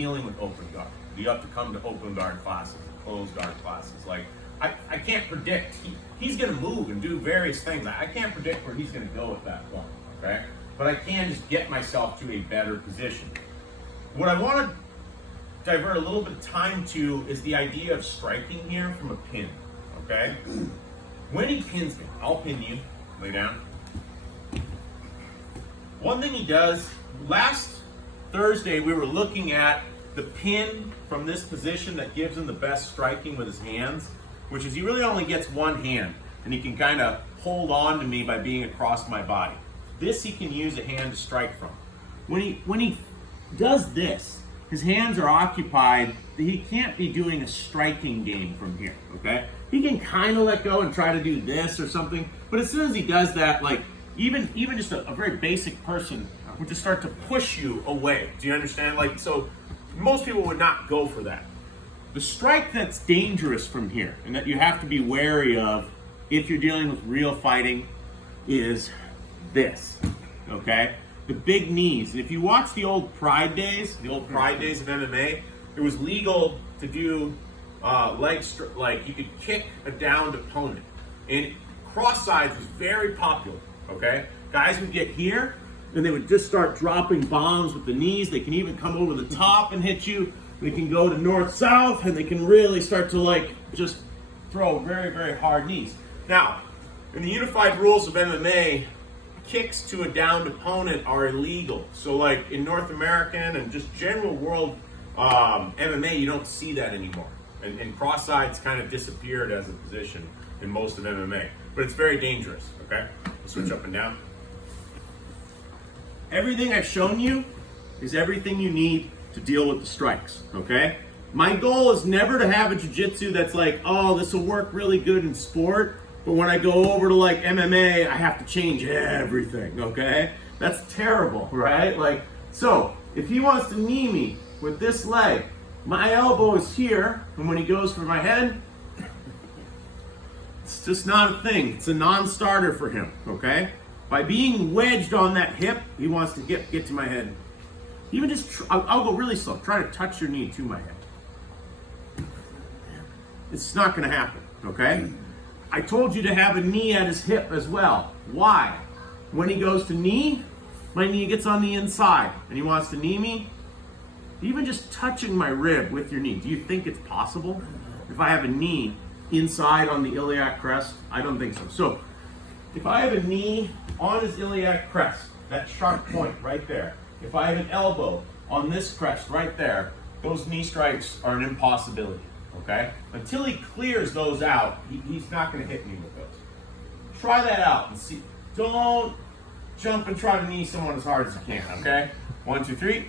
dealing with open guard. You have to come to open guard classes, closed guard classes. Like, I can't predict. He's going to move and do various things. I can't predict where he's going to go at that point, okay? But I can just get myself to a better position. What I want to divert a little bit of time to is the idea of striking here from a pin, okay? When he pins me, I'll pin you, lay down. One thing he does, last Thursday we were looking at the pin from this position that gives him the best striking with his hands, which is he really only gets one hand, and he can kind of hold on to me by being across my body. This he can use a hand to strike from. When he does this, his hands are occupied. He can't be doing a striking game from here, okay? He can kind of let go and try to do this or something, but as soon as he does that, like even just a very basic person would just start to push you away. Do you understand? Like, so most people would not go for that. The strike that's dangerous from here and that you have to be wary of if you're dealing with real fighting is this, okay? The big knees. And if you watch the old Pride days of MMA, it was legal to do like you could kick a downed opponent. And cross sides was very popular, okay? Guys would get here and they would just start dropping bombs with the knees. They can even come over the top and hit you. They can go to north-south and they can really start to like just throw very, very hard knees. Now, in the unified rules of MMA, kicks to a downed opponent are illegal. So like in North American and just general world MMA, you don't see that anymore. And cross sides kind of disappeared as a position in most of MMA. But it's very dangerous, okay? Switch up and down. Everything I've shown you is everything you need to deal with the strikes, okay? My goal is never to have a jiu-jitsu that's like, oh, this will work really good in sport, but when I go over to like MMA, I have to change everything, okay? That's terrible, right? Like, so if he wants to knee me with this leg, my elbow is here, and when he goes for my head, it's just not a thing. It's a non-starter for him, okay? By being wedged on that hip, he wants to get to my head. Even just, I'll go really slow. Try to touch your knee to my head. It's not going to happen, okay? I told you to have a knee at his hip as well. Why? When he goes to knee, my knee gets on the inside, and he wants to knee me. Even just touching my rib with your knee, do you think it's possible? If I have a knee inside on the iliac crest, I don't think so. So, if I have a knee on his iliac crest, that sharp point right there, if I have an elbow on this crest right there, those knee strikes are an impossibility, okay? Until he clears those out, he's not going to hit me with those. Try that out and see. Don't jump and try to knee someone as hard as you can, okay? 1, 2, 3.